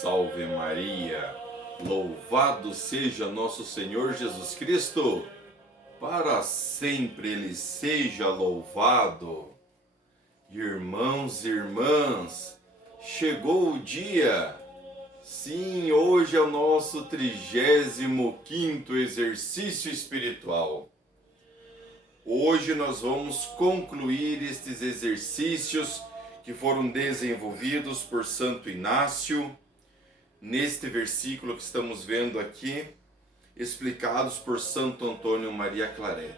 Salve Maria! Louvado seja nosso Senhor Jesus Cristo! Para sempre Ele seja louvado! Irmãos e irmãs, chegou o dia! Sim, hoje é o nosso 35º exercício espiritual. Hoje nós vamos concluir estes exercícios que foram desenvolvidos por Santo Inácio, neste versículo que estamos vendo aqui, explicados por Santo Antônio Maria Claret.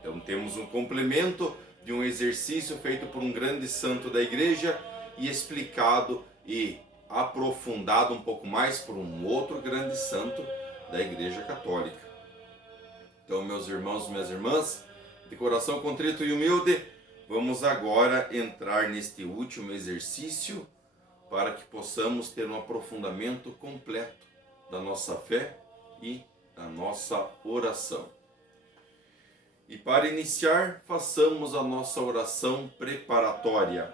Então temos um complemento de um exercício feito por um grande santo da igreja e explicado e aprofundado um pouco mais por um outro grande santo da igreja católica. Então, meus irmãos e minhas irmãs, de coração contrito e humilde, vamos agora entrar neste último exercício para que possamos ter um aprofundamento completo da nossa fé e da nossa oração. E para iniciar, façamos a nossa oração preparatória.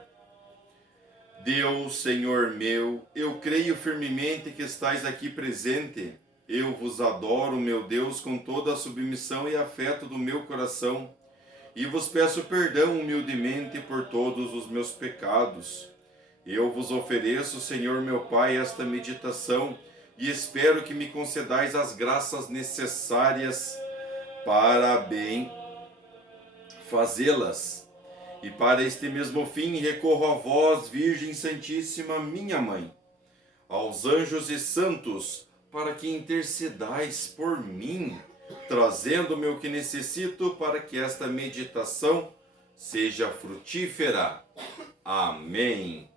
Deus, Senhor meu, eu creio firmemente que estais aqui presente. Eu vos adoro, meu Deus, com toda a submissão e afeto do meu coração, e vos peço perdão humildemente por todos os meus pecados. Eu vos ofereço, Senhor meu Pai, esta meditação, e espero que me concedais as graças necessárias para bem fazê-las. E para este mesmo fim recorro a vós, Virgem Santíssima, minha Mãe, aos anjos e santos, para que intercedais por mim, trazendo-me o que necessito para que esta meditação seja frutífera. Amém.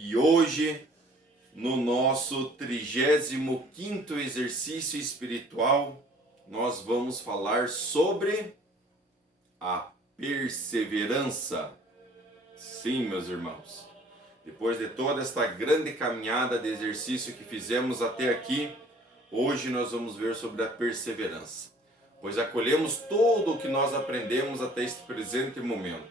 E hoje, no nosso 35º exercício espiritual, nós vamos falar sobre a perseverança. Sim, meus irmãos, depois de toda esta grande caminhada de exercício que fizemos até aqui, hoje nós vamos ver sobre a perseverança, pois acolhemos tudo o que nós aprendemos até este presente momento.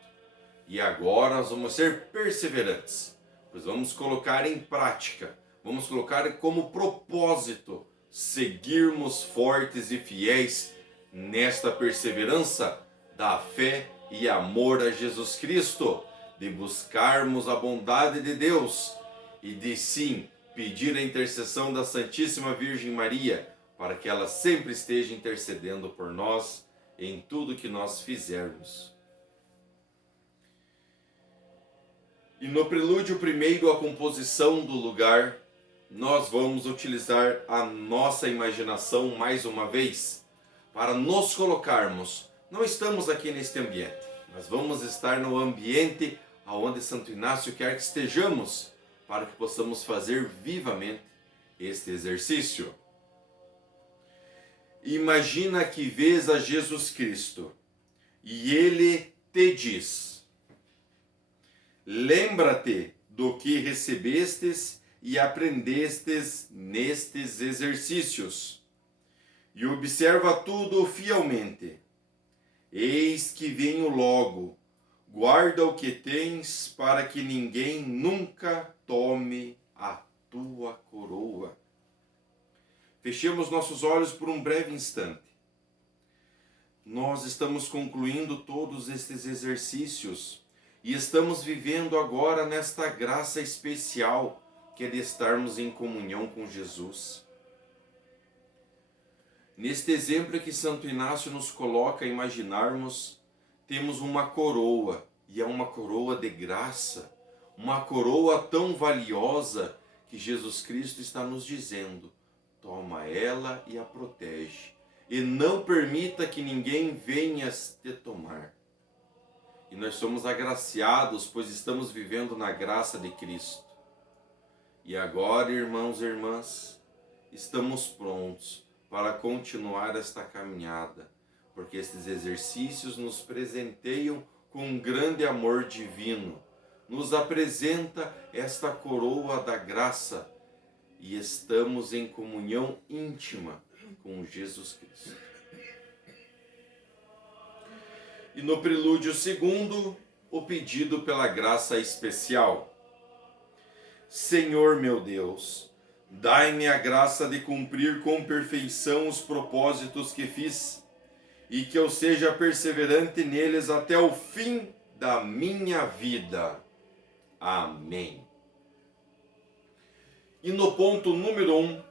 E agora nós vamos ser perseverantes, pois vamos colocar em prática, vamos colocar como propósito seguirmos fortes e fiéis nesta perseverança da fé e amor a Jesus Cristo, de buscarmos a bondade de Deus e de sim pedir a intercessão da Santíssima Virgem Maria, para que ela sempre esteja intercedendo por nós em tudo que nós fizermos. E no prelúdio primeiro à composição do lugar, nós vamos utilizar a nossa imaginação mais uma vez, para nos colocarmos. Não estamos aqui neste ambiente, nós vamos estar no ambiente aonde Santo Inácio quer que estejamos, para que possamos fazer vivamente este exercício. Imagina que vês a Jesus Cristo e Ele te diz: lembra-te do que recebestes e aprendestes nestes exercícios, e observa tudo fielmente. Eis que venho logo, guarda o que tens, para que ninguém nunca tome a tua coroa. Fechemos nossos olhos por um breve instante. Nós estamos concluindo todos estes exercícios e estamos vivendo agora nesta graça especial que é de estarmos em comunhão com Jesus. Neste exemplo que Santo Inácio nos coloca a imaginarmos, temos uma coroa, e é uma coroa de graça, uma coroa tão valiosa que Jesus Cristo está nos dizendo: toma ela e a protege, e não permita que ninguém venha te tomar. E nós somos agraciados, pois estamos vivendo na graça de Cristo. E agora, irmãos e irmãs, estamos prontos para continuar esta caminhada, porque estes exercícios nos presenteiam com um grande amor divino, nos apresenta esta coroa da graça e estamos em comunhão íntima com Jesus Cristo. E no prelúdio segundo, o pedido pela graça especial. Senhor meu Deus, dai-me a graça de cumprir com perfeição os propósitos que fiz, e que eu seja perseverante neles até o fim da minha vida. Amém. E no ponto número 1,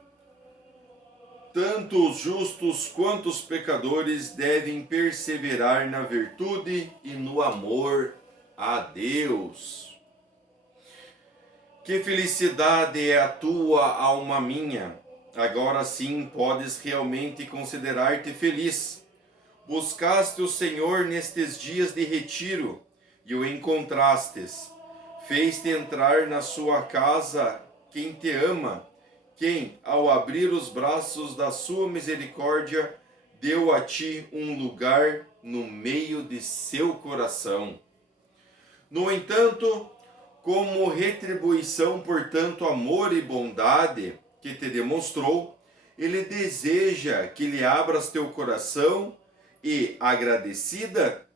tanto os justos quanto os pecadores devem perseverar na virtude e no amor a Deus. Que felicidade é a tua, alma minha! Agora sim podes realmente considerar-te feliz. Buscaste o Senhor nestes dias de retiro e o encontrastes. Fez-te entrar na sua casa quem te ama, quem, ao abrir os braços da sua misericórdia, deu a ti um lugar no meio de seu coração. No entanto, como retribuição por tanto amor e bondade que te demonstrou, ele deseja que lhe abras teu coração e, agradecida,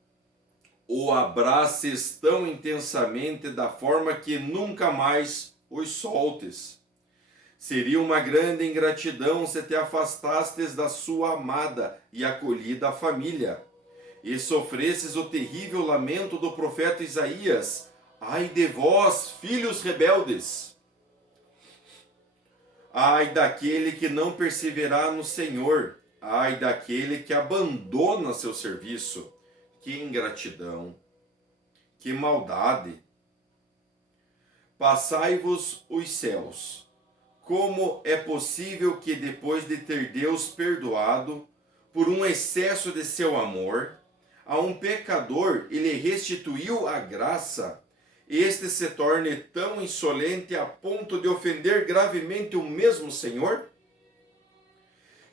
o abraces tão intensamente da forma que nunca mais os soltes. Seria uma grande ingratidão se te afastastes da sua amada e acolhida família, e sofresses o terrível lamento do profeta Isaías: ai de vós, filhos rebeldes! Ai daquele que não perseverar no Senhor, ai daquele que abandona seu serviço. Que ingratidão, que maldade! Passai-vos os céus. Como é possível que, depois de ter Deus perdoado, por um excesso de seu amor, a um pecador ele restituiu a graça, este se torne tão insolente a ponto de ofender gravemente o mesmo Senhor?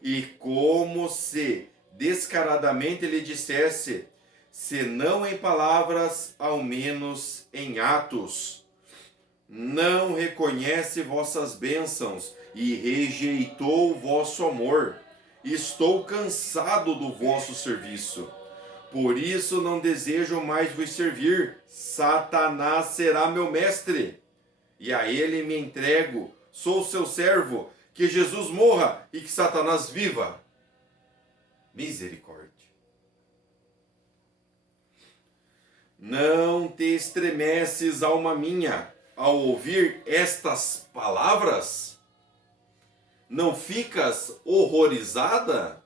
E como se descaradamente lhe dissesse, se não em palavras, ao menos em atos: não reconhece vossas bênçãos e rejeitou o vosso amor. Estou cansado do vosso serviço. Por isso não desejo mais vos servir. Satanás será meu mestre, e a ele me entrego. Sou seu servo. Que Jesus morra e que Satanás viva. Misericórdia. Não te estremeces, alma minha, ao ouvir estas palavras? Não ficas horrorizada?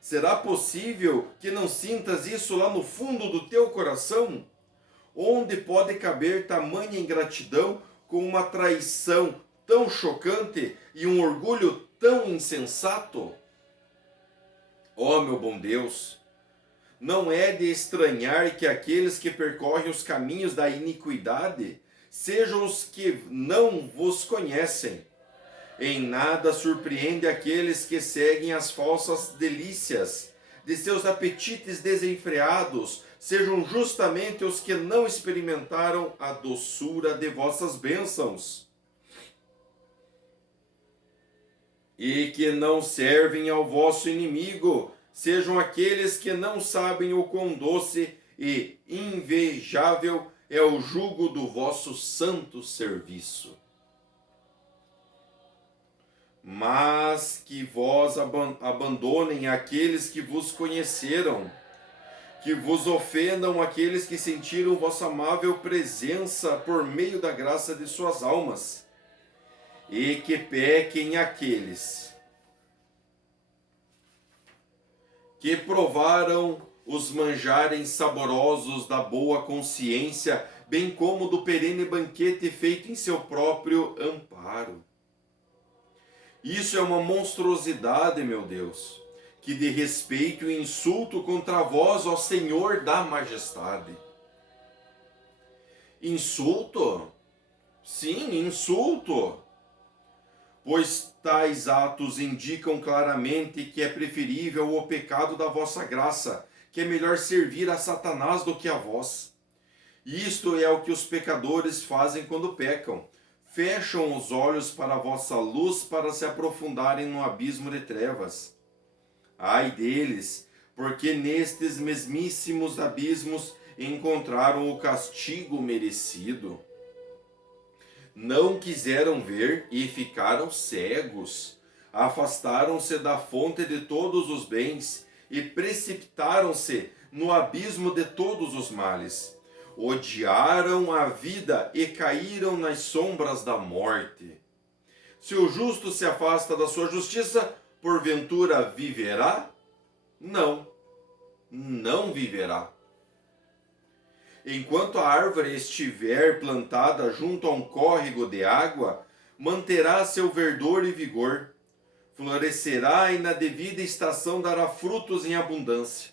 Será possível que não sintas isso lá no fundo do teu coração? Onde pode caber tamanha ingratidão com uma traição tão chocante e um orgulho tão insensato? Ó meu bom Deus, não é de estranhar que aqueles que percorrem os caminhos da iniquidade sejam os que não vos conhecem. Em nada surpreende aqueles que seguem as falsas delícias de seus apetites desenfreados, sejam justamente os que não experimentaram a doçura de vossas bênçãos, e que não servem ao vosso inimigo, sejam aqueles que não sabem o quão doce e invejável é o jugo do vosso santo serviço. Mas que vós abandonem aqueles que vos conheceram, que vos ofendam aqueles que sentiram vossa amável presença por meio da graça de suas almas, e que pequem aqueles que provaram os manjares saborosos da boa consciência, bem como do perene banquete feito em seu próprio amparo. Isso é uma monstruosidade, meu Deus, que de respeito e insulto contra vós, ó Senhor da majestade. Insulto? Sim, insulto. Pois tais atos indicam claramente que é preferível o pecado da vossa graça, que é melhor servir a Satanás do que a vós. Isto é o que os pecadores fazem quando pecam. Fecham os olhos para a vossa luz para se aprofundarem no abismo de trevas. Ai deles, porque nestes mesmíssimos abismos encontraram o castigo merecido. Não quiseram ver e ficaram cegos. Afastaram-se da fonte de todos os bens e precipitaram-se no abismo de todos os males. Odiaram a vida e caíram nas sombras da morte. Se o justo se afasta da sua justiça, porventura viverá? Não, não viverá. Enquanto a árvore estiver plantada junto a um córrego de água, manterá seu verdor e vigor. Florescerá e na devida estação dará frutos em abundância.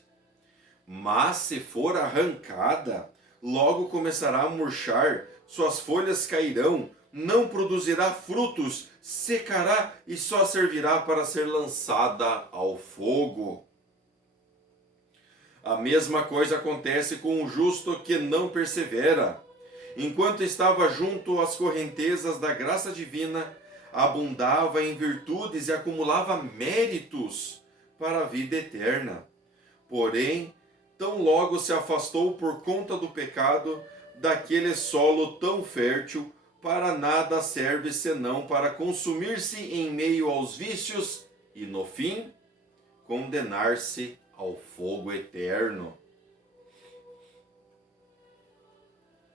Mas se for arrancada, logo começará a murchar, suas folhas cairão, não produzirá frutos, secará e só servirá para ser lançada ao fogo. A mesma coisa acontece com o justo que não persevera. Enquanto estava junto às correntezas da graça divina, abundava em virtudes e acumulava méritos para a vida eterna. Porém, tão logo se afastou por conta do pecado, daquele solo tão fértil, para nada serve senão para consumir-se em meio aos vícios e, no fim, condenar-se ao fogo eterno.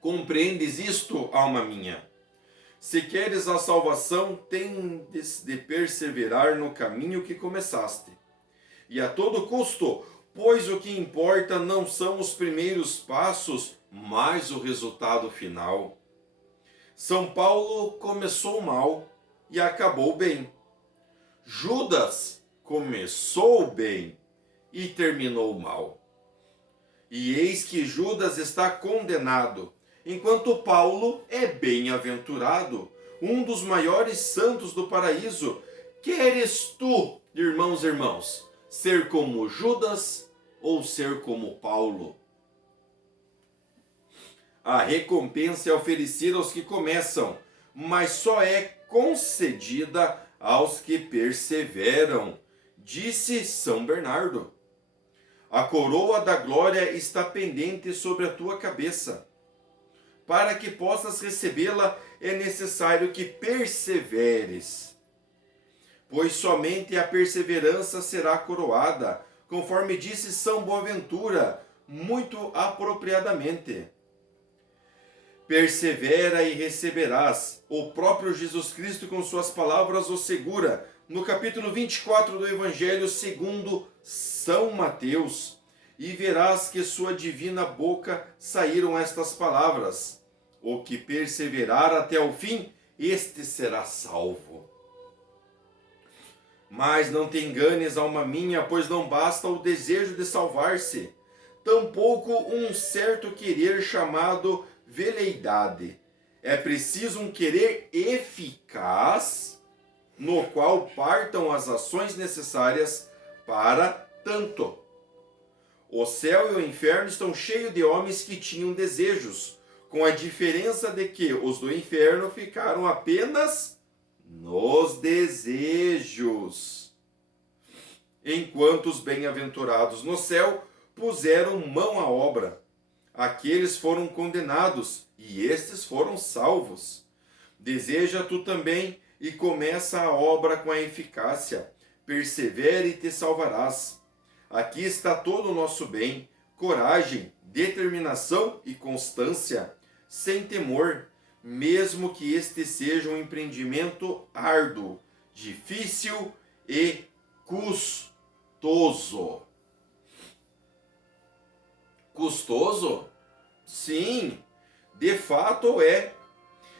Compreendes isto, alma minha? Se queres a salvação, tendes de perseverar no caminho que começaste. E a todo custo, pois o que importa não são os primeiros passos, mas o resultado final. São Paulo começou mal e acabou bem. Judas começou bem e terminou mal. E eis que Judas está condenado, enquanto Paulo é bem-aventurado, um dos maiores santos do paraíso. Queres tu, irmãos, ser como Judas ou ser como Paulo? A recompensa é oferecida aos que começam, mas só é concedida aos que perseveram, disse São Bernardo. A coroa da glória está pendente sobre a tua cabeça. Para que possas recebê-la, é necessário que perseveres. Pois somente a perseverança será coroada, conforme disse São Boaventura, muito apropriadamente. Persevera e receberás. O próprio Jesus Cristo, com suas palavras, o segura. No capítulo 24 do Evangelho segundo São Mateus. E verás que sua divina boca saíram estas palavras: o que perseverar até o fim, este será salvo. Mas não te enganes, alma minha, pois não basta o desejo de salvar-se, tampouco um certo querer chamado veleidade. É preciso um querer eficaz, no qual partam as ações necessárias para tanto. O céu e o inferno estão cheios de homens que tinham desejos, com a diferença de que os do inferno ficaram apenas nos desejos, enquanto os bem-aventurados no céu puseram mão à obra. Aqueles foram condenados e estes foram salvos. Deseja tu também e começa a obra com a eficácia. Persevere e te salvarás. Aqui está todo o nosso bem, coragem, determinação e constância, sem temor, mesmo que este seja um empreendimento árduo, difícil e custoso. Custoso? Sim, de fato é.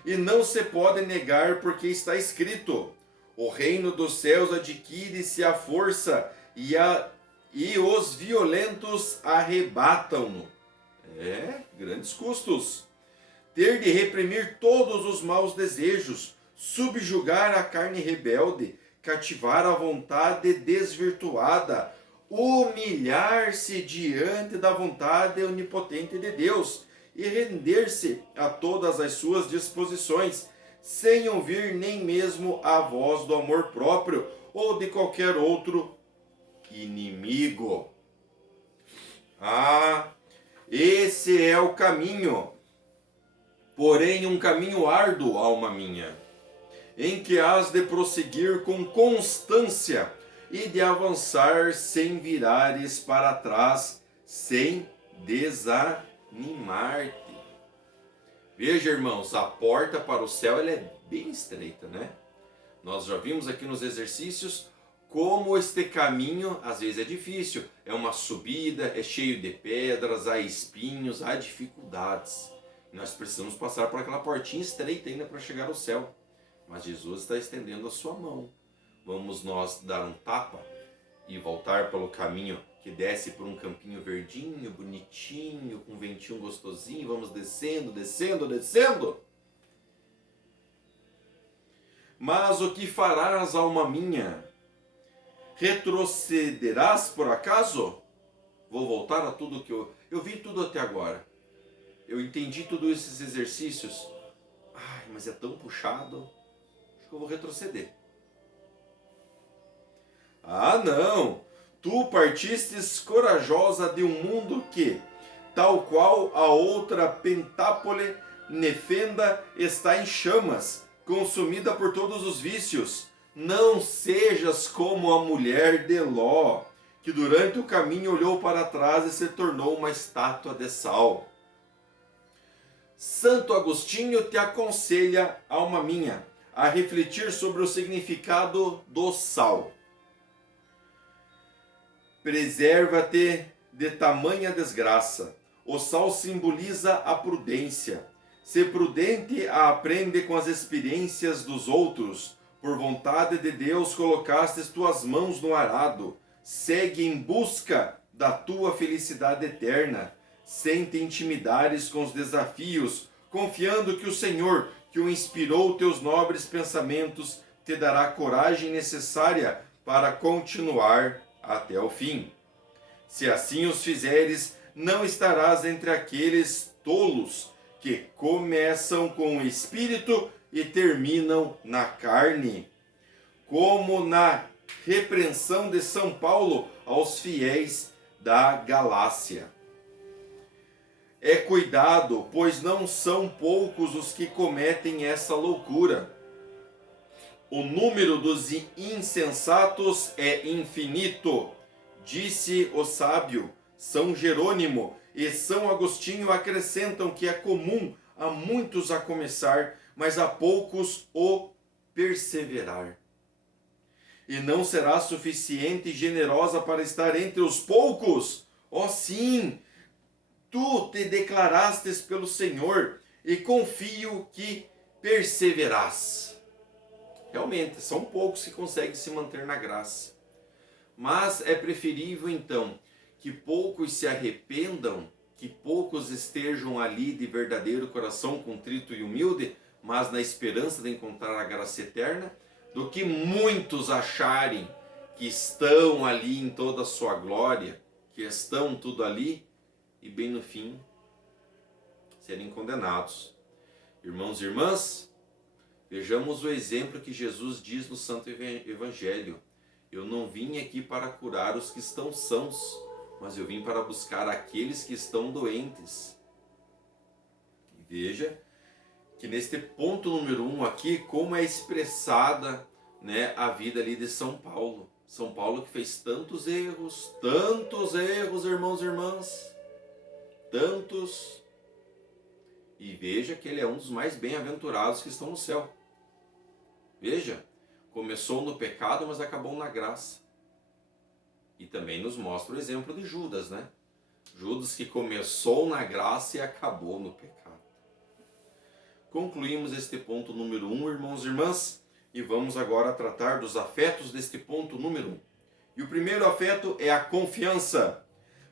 E não se pode negar, porque está escrito: o reino dos céus adquire-se à força e os violentos arrebatam-no. Grandes custos. Ter de reprimir todos os maus desejos, subjugar a carne rebelde, cativar a vontade desvirtuada, humilhar-se diante da vontade onipotente de Deus e render-se a todas as suas disposições, sem ouvir nem mesmo a voz do amor próprio ou de qualquer outro inimigo. Esse é o caminho. porém um caminho árduo, alma minha, em que has de prosseguir com constância e de avançar sem virares para trás, sem desanimar-te. Veja, irmãos, a porta para o céu ela é bem estreita, né? Nós já vimos aqui nos exercícios como este caminho às vezes é difícil, é uma subida, é cheio de pedras, há espinhos, há dificuldades. Nós precisamos passar por aquela portinha estreita ainda para chegar ao céu. Mas Jesus está estendendo a sua mão. Vamos nós dar um tapa e voltar pelo caminho que desce por um campinho verdinho, bonitinho, com um ventinho gostosinho. Vamos descendo, descendo, descendo. Mas o que farás, alma minha? Retrocederás por acaso? Vou voltar a tudo que eu vi tudo até agora. Eu entendi todos esses exercícios. Ai, mas é tão puxado. Acho que eu vou retroceder. Ah, não! Tu partistes corajosa de um mundo que, tal qual a outra Pentápole nefenda, está em chamas, consumida por todos os vícios. Não sejas como a mulher de Ló, que durante o caminho olhou para trás e se tornou uma estátua de sal. Santo Agostinho te aconselha, alma minha, a refletir sobre o significado do sal. Preserva-te de tamanha desgraça. O sal simboliza a prudência. Ser prudente aprende com as experiências dos outros. Por vontade de Deus colocastes tuas mãos no arado. Segue em busca da tua felicidade eterna. Sem te intimidares com os desafios, confiando que o Senhor, que o inspirou teus nobres pensamentos, te dará a coragem necessária para continuar até o fim. Se assim os fizeres, não estarás entre aqueles tolos que começam com o espírito e terminam na carne, como na repreensão de São Paulo aos fiéis da Galácia. É cuidado, pois não são poucos os que cometem essa loucura. O número dos insensatos é infinito, disse o sábio. São Jerônimo e São Agostinho acrescentam que é comum a muitos a começar, mas a poucos o perseverar. E não será suficiente e generosa para estar entre os poucos? Oh sim! Tu te declarastes pelo Senhor e confio que perseverarás. Realmente, são poucos que conseguem se manter na graça. Mas é preferível então que poucos se arrependam, que poucos estejam ali de verdadeiro coração contrito e humilde, mas na esperança de encontrar a graça eterna, do que muitos acharem que estão ali em toda a sua glória, que estão tudo ali, e bem no fim serem condenados. Irmãos e irmãs, vejamos o exemplo que Jesus diz no Santo Evangelho. Eu não vim aqui para curar os que estão sãos, mas eu vim para buscar aqueles que estão doentes. E veja que neste ponto número 1 aqui, como é expressada, né, a vida ali de São Paulo. São Paulo que fez tantos erros, irmãos e irmãs, tantos. E veja que ele é um dos mais bem-aventurados que estão no céu. Veja, começou no pecado, mas acabou na graça. E também nos mostra o exemplo de Judas, né? Judas que começou na graça e acabou no pecado. Concluímos este ponto número 1, irmãos e irmãs, e vamos agora tratar dos afetos deste ponto número 1. E o primeiro afeto é a confiança.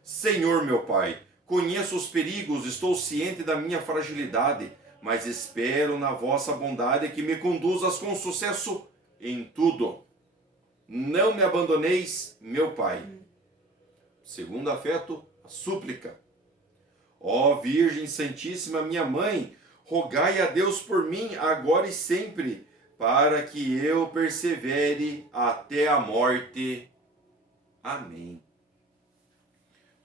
Senhor meu Pai, conheço os perigos, estou ciente da minha fragilidade, mas espero na vossa bondade que me conduzas com sucesso em tudo. Não me abandoneis, meu Pai. Segundo afeto, a súplica. Ó Virgem Santíssima, minha Mãe, rogai a Deus por mim agora e sempre, para que eu persevere até a morte. Amém.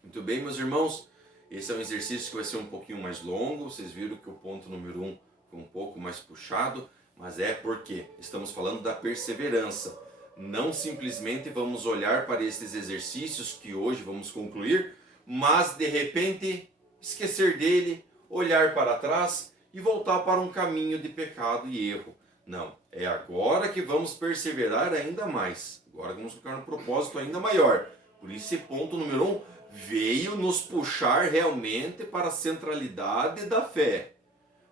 Muito bem, meus irmãos, Esse é um exercício que vai ser um pouquinho mais longo. Vocês viram que o ponto número 1 foi um pouco mais puxado, mas é porque estamos falando da perseverança. Não simplesmente vamos olhar para esses exercícios que hoje vamos concluir, mas de repente esquecer dele, olhar para trás e voltar para um caminho de pecado e erro. Não, é agora que vamos perseverar ainda mais. Agora vamos ficar um propósito ainda maior. Por isso esse ponto número 1 veio nos puxar realmente para a centralidade da fé.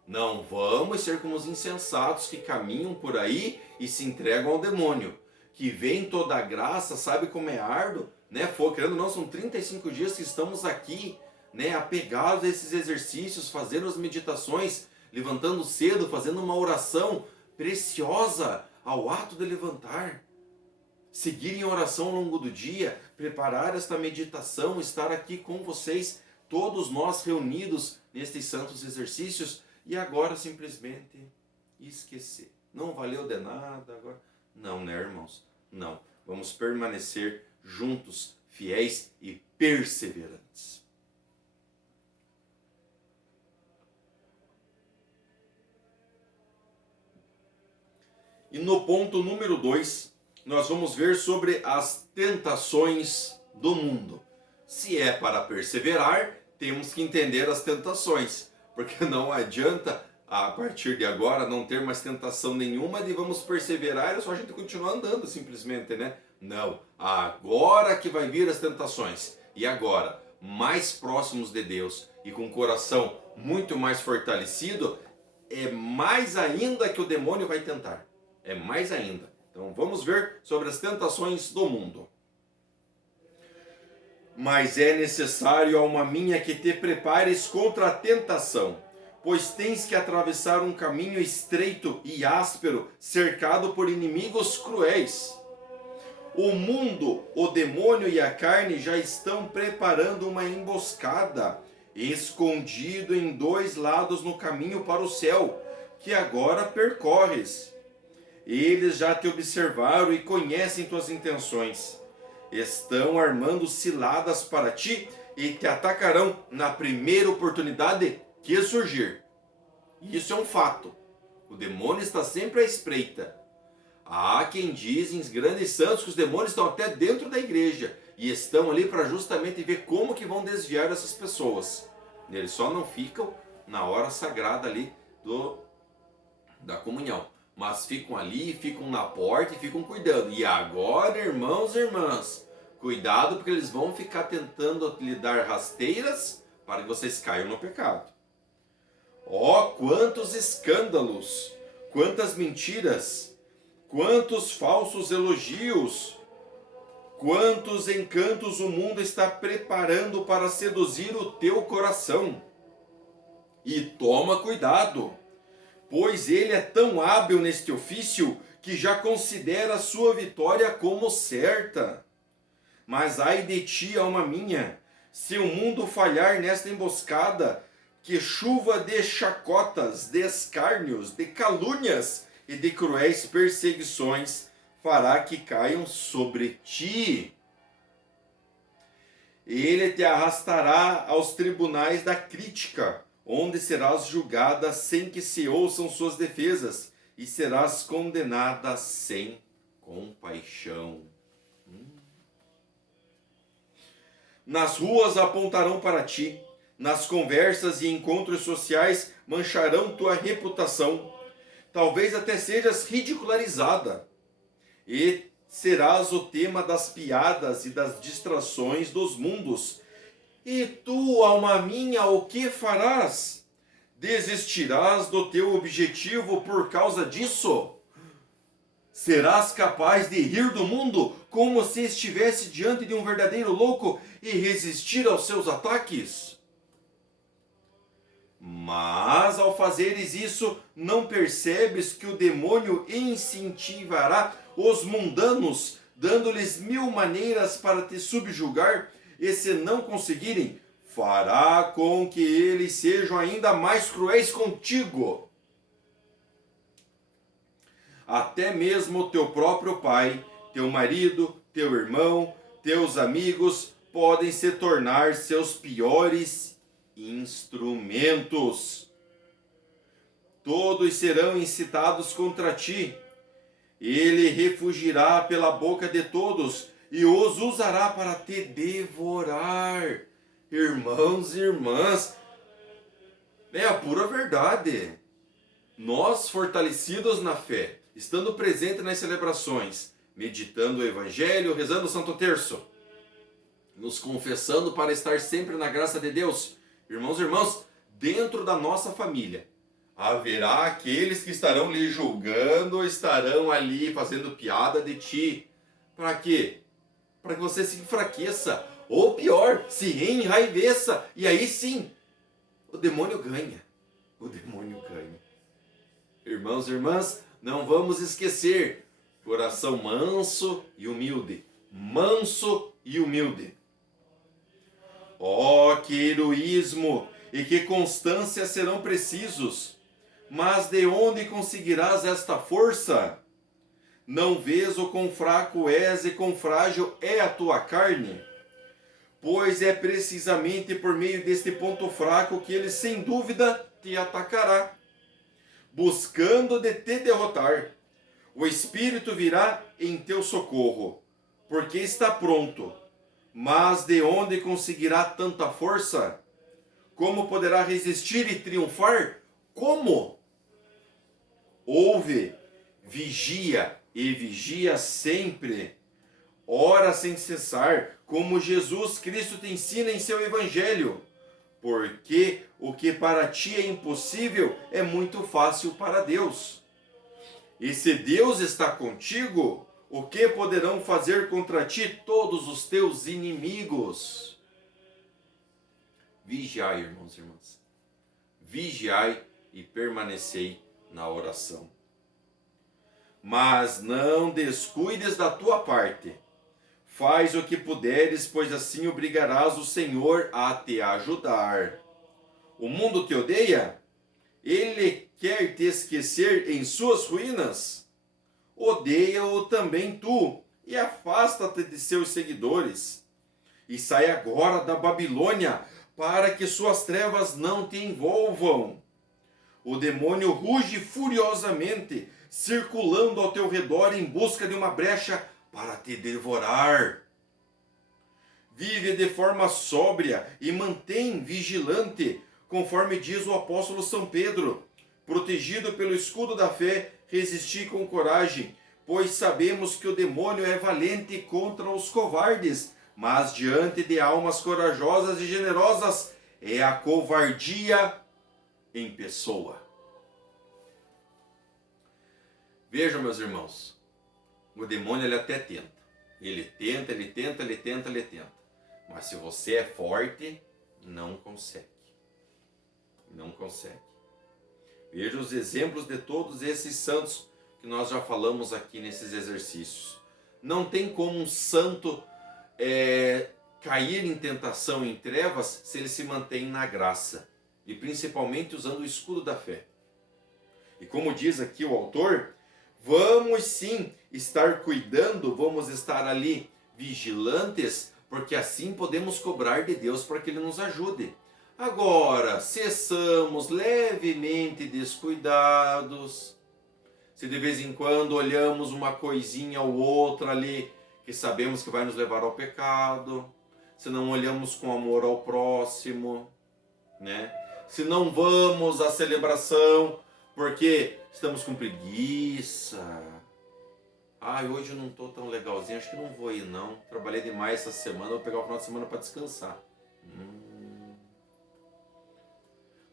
Não vamos ser como os insensatos que caminham por aí e se entregam ao demônio, que vem toda a graça, sabe como é árduo, né? Querendo ou não, são 35 dias que estamos aqui, né, apegados a esses exercícios, fazendo as meditações, levantando cedo, fazendo uma oração preciosa ao ato de levantar. Seguir em oração ao longo do dia, preparar esta meditação, estar aqui com vocês, todos nós reunidos nestes santos exercícios, e agora simplesmente esquecer. Não valeu de nada agora. Não, né, irmãos? Não. Vamos permanecer juntos, fiéis e perseverantes. E no ponto número 2, nós vamos ver sobre as tentações do mundo. Se é para perseverar, temos que entender as tentações, porque não adianta a partir de agora não ter mais tentação nenhuma de vamos perseverar, é só a gente continuar andando simplesmente, né? Não, agora que vai vir as tentações, e agora, mais próximos de Deus e com o coração muito mais fortalecido, é mais ainda que o demônio vai tentar, é mais ainda. Então vamos ver sobre as tentações do mundo. Mas é necessário, alma minha, que te prepares contra a tentação, pois tens que atravessar um caminho estreito e áspero, cercado por inimigos cruéis. O mundo, o demônio e a carne já estão preparando uma emboscada, escondido em 2 lados no caminho para o céu, que agora percorres. Eles já te observaram e conhecem tuas intenções. Estão armando ciladas para ti e te atacarão na primeira oportunidade que surgir. Isso é um fato. O demônio está sempre à espreita. Há quem dizem, grandes santos, que os demônios estão até dentro da igreja e estão ali para justamente ver como que vão desviar essas pessoas. Eles só não ficam na hora sagrada ali da comunhão, mas ficam ali, ficam na porta e ficam cuidando. E agora, irmãos e irmãs, cuidado, porque eles vão ficar tentando lhe dar rasteiras para que vocês caiam no pecado. Oh, quantos escândalos, quantas mentiras, quantos falsos elogios, quantos encantos o mundo está preparando para seduzir o teu coração. E toma cuidado, pois ele é tão hábil neste ofício que já considera a sua vitória como certa. Mas ai de ti, alma minha, se o mundo falhar nesta emboscada, que chuva de chacotas, de escárnios, de calúnias e de cruéis perseguições fará que caiam sobre ti. Ele te arrastará aos tribunais da crítica, onde serás julgada sem que se ouçam suas defesas, e serás condenada sem compaixão. Nas ruas apontarão para ti, nas conversas e encontros sociais mancharão tua reputação, talvez até sejas ridicularizada, e serás o tema das piadas e das distrações dos mundos. E tu, alma minha, o que farás? Desistirás do teu objetivo por causa disso? Serás capaz de rir do mundo como se estivesse diante de um verdadeiro louco e resistir aos seus ataques? Mas ao fazeres isso, não percebes que o demônio incentivará os mundanos, dando-lhes 1000 maneiras para te subjugar, e se não conseguirem, fará com que eles sejam ainda mais cruéis contigo. Até mesmo teu próprio pai, teu marido, teu irmão, teus amigos podem se tornar seus piores instrumentos. Todos serão incitados contra ti. Ele refugirá pela boca de todos e os usará para te devorar. Irmãos e irmãs, é a pura verdade. Nós, fortalecidos na fé, estando presentes nas celebrações, meditando o Evangelho, rezando o Santo Terço, nos confessando para estar sempre na graça de Deus, irmãos e irmãs, dentro da nossa família, haverá aqueles que estarão lhe julgando, estarão ali fazendo piada de ti. Para quê? Para que você se enfraqueça, ou pior, se enraiveça, e aí sim, o demônio ganha. O demônio ganha. Irmãos e irmãs, não vamos esquecer, coração manso e humilde. Manso e humilde. Oh, que heroísmo e que constância serão precisos! Mas de onde conseguirás esta força? Não vês o quão fraco és e quão frágil é a tua carne? Pois é precisamente por meio deste ponto fraco que ele sem dúvida te atacará, buscando de te derrotar. O Espírito virá em teu socorro, porque está pronto. Mas de onde conseguirá tanta força? Como poderá resistir e triunfar? Como? Ouve, vigia e vigia sempre. Ora sem cessar, como Jesus Cristo te ensina em seu Evangelho. Porque o que para ti é impossível é muito fácil para Deus. E se Deus está contigo, o que poderão fazer contra ti todos os teus inimigos? Vigiai, irmãos e irmãs. Vigiai e permanecei na oração. Mas não descuides da tua parte. Faz o que puderes, pois assim obrigarás o Senhor a te ajudar. O mundo te odeia? Ele quer te esquecer em suas ruínas? Odeia-o também tu, e afasta-te de seus seguidores. E sai agora da Babilônia, para que suas trevas não te envolvam. O demônio ruge furiosamente, circulando ao teu redor em busca de uma brecha para te devorar. Vive de forma sóbria e mantém vigilante, conforme diz o apóstolo São Pedro. Protegido pelo escudo da fé, resisti com coragem, pois sabemos que o demônio é valente contra os covardes, mas diante de almas corajosas e generosas é a covardia em pessoa. Vejam, meus irmãos, o demônio ele até tenta. Ele tenta. Mas se você é forte, não consegue. Não consegue. Veja os exemplos de todos esses santos que nós já falamos aqui nesses exercícios. Não tem como um santo cair em tentação, em trevas, se ele se mantém na graça. E principalmente usando o escudo da fé. E como diz aqui o autor, vamos sim estar cuidando, vamos estar ali vigilantes, porque assim podemos cobrar de Deus para que Ele nos ajude. Agora, cessamos levemente descuidados, se de vez em quando olhamos uma coisinha ou outra ali, que sabemos que vai nos levar ao pecado, se não olhamos com amor ao próximo, né? Se não vamos à celebração porque estamos com preguiça. Hoje eu não estou tão legalzinho, acho que não vou ir não. Trabalhei demais essa semana, vou pegar o final de semana para descansar.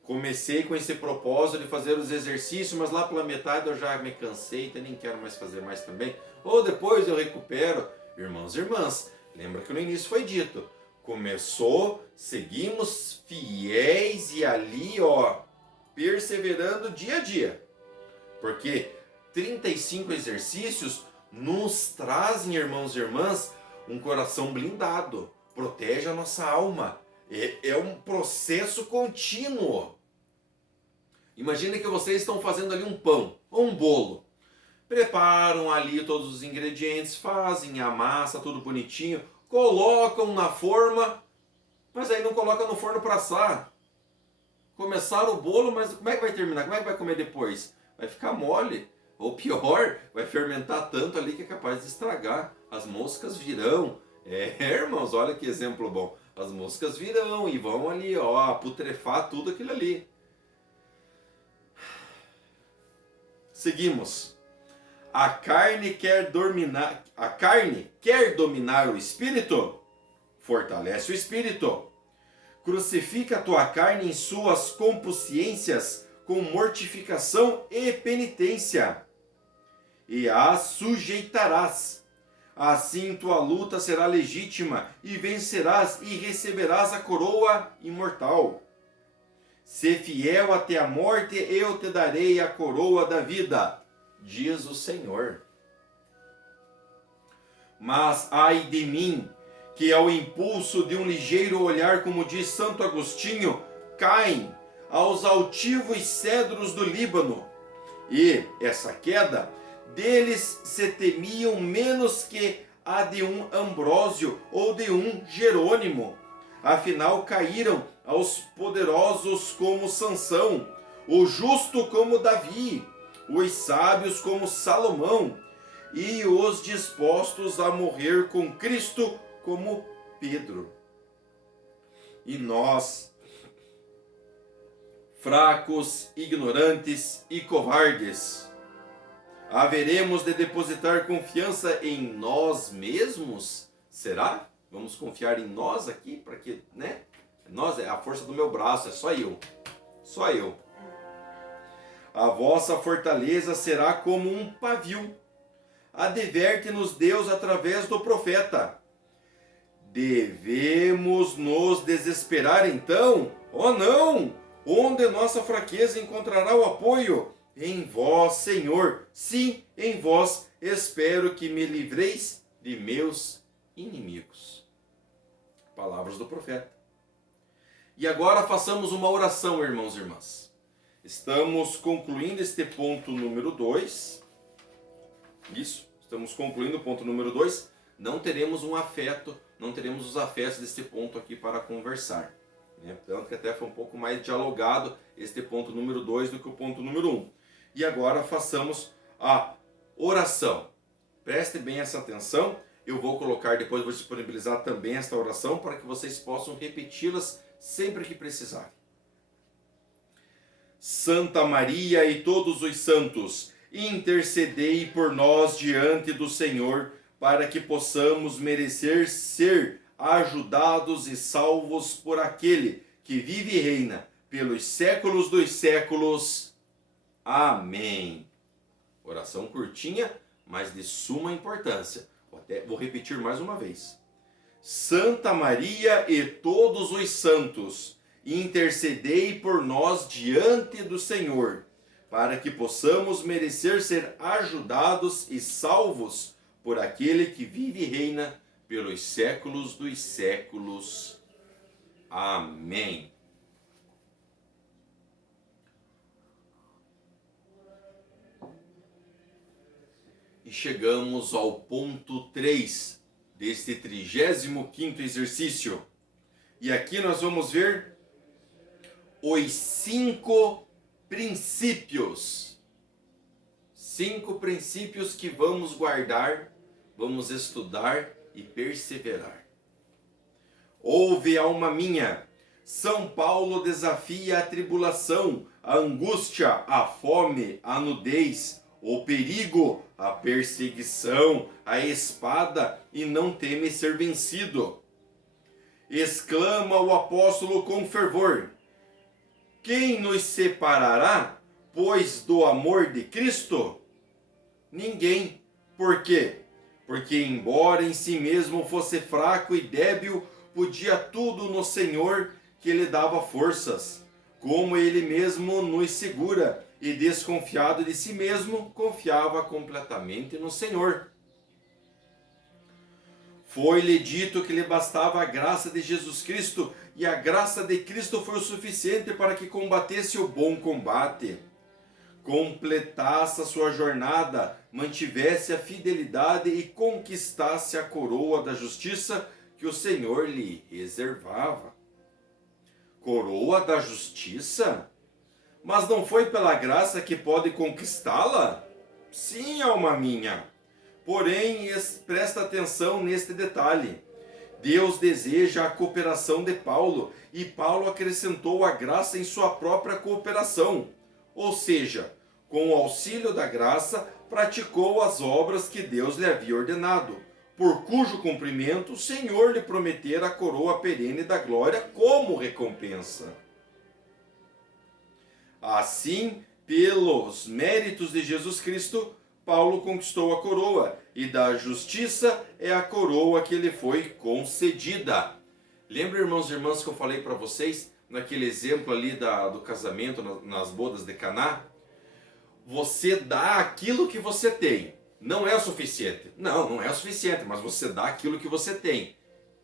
Comecei com esse propósito de fazer os exercícios, mas lá pela metade eu já me cansei, então nem quero mais fazer mais também. Ou depois eu recupero. Irmãos e irmãs, lembra que no início foi dito, começou, seguimos fiéis e ali, perseverando dia a dia. Porque 35 exercícios nos trazem, irmãos e irmãs, um coração blindado. Protege a nossa alma. É um processo contínuo. Imagine que vocês estão fazendo ali um pão ou um bolo. Preparam ali todos os ingredientes, fazem a massa, tudo bonitinho, colocam na forma, mas aí não colocam no forno para assar. Começaram o bolo, mas como é que vai terminar? Como é que vai comer depois? Vai ficar mole. Ou pior, vai fermentar tanto ali que é capaz de estragar. As moscas virão. Irmãos, olha que exemplo bom. As moscas virão e vão ali, ó, putrefar tudo aquilo ali. Seguimos. A carne quer dominar o espírito? Fortalece o espírito. Crucifica a tua carne em suas compusciências com mortificação e penitência, e a sujeitarás. Assim tua luta será legítima, e vencerás e receberás a coroa imortal. Se fiel até a morte, eu te darei a coroa da vida, diz o Senhor. Mas ai de mim, que ao impulso de um ligeiro olhar, como diz Santo Agostinho, caem aos altivos cedros do Líbano. E essa queda deles se temiam menos que a de um Ambrósio ou de um Jerônimo. Afinal caíram aos poderosos como Sansão, o justo como Davi, os sábios como Salomão, e os dispostos a morrer com Cristo como Pedro. E nós, fracos, ignorantes e covardes, haveremos de depositar confiança em nós mesmos? Será? Vamos confiar em nós aqui? Para que, né? Nós é a força do meu braço, é só eu. Só eu. A vossa fortaleza será como um pavio. Adverte-nos Deus através do profeta. Devemos nos desesperar então? Oh não! Onde nossa fraqueza encontrará o apoio? Em vós, Senhor. Sim, em vós espero que me livreis de meus inimigos. Palavras do profeta. E agora façamos uma oração, irmãos e irmãs. Estamos concluindo este ponto número 2. Isso, estamos concluindo o ponto número 2. Não teremos um afeto, não teremos os afetos deste ponto aqui para conversar. Tanto que até foi um pouco mais dialogado este ponto número 2 do que o ponto número 1. E agora façamos a oração. Preste bem essa atenção. Eu vou colocar, depois vou disponibilizar também esta oração para que vocês possam repeti-las sempre que precisarem. Santa Maria e todos os santos, intercedei por nós diante do Senhor, para que possamos merecer ser ajudados e salvos por aquele que vive e reina pelos séculos dos séculos. Amém. Oração curtinha, mas de suma importância. Vou repetir mais uma vez. Santa Maria e todos os santos, intercedei por nós diante do Senhor, para que possamos merecer ser ajudados e salvos por aquele que vive e reina pelos séculos dos séculos. Amém. E chegamos ao ponto 3 deste 35º exercício. E aqui nós vamos ver os 5 princípios. 5 princípios que vamos guardar, vamos estudar e perseverar. Ouve, alma minha, São Paulo desafia a tribulação, a angústia, a fome, a nudez, o perigo, a perseguição, a espada, e não teme ser vencido. Exclama o apóstolo com fervor: quem nos separará, pois, do amor de Cristo? Ninguém. Por quê? Porque embora em si mesmo fosse fraco e débil, podia tudo no Senhor que lhe dava forças. Como ele mesmo nos segura, e desconfiado de si mesmo, confiava completamente no Senhor. Foi-lhe dito que lhe bastava a graça de Jesus Cristo, e a graça de Cristo foi o suficiente para que combatesse o bom combate, completasse a sua jornada, mantivesse a fidelidade e conquistasse a coroa da justiça que o Senhor lhe reservava. coroa da justiça? Mas não foi pela graça que pode conquistá-la? Sim, alma minha. Porém, presta atenção neste detalhe. Deus deseja a cooperação de Paulo, e Paulo acrescentou a graça em sua própria cooperação. Ou seja, com o auxílio da graça, praticou as obras que Deus lhe havia ordenado, por cujo cumprimento o Senhor lhe prometera a coroa perene da glória como recompensa. Assim, pelos méritos de Jesus Cristo, Paulo conquistou a coroa, e da justiça é a coroa que lhe foi concedida. Lembra, irmãos e irmãs, que eu falei para vocês, naquele exemplo ali do casamento, nas bodas de Caná? Você dá aquilo que você tem. Não é o suficiente. Não é o suficiente, mas você dá aquilo que você tem.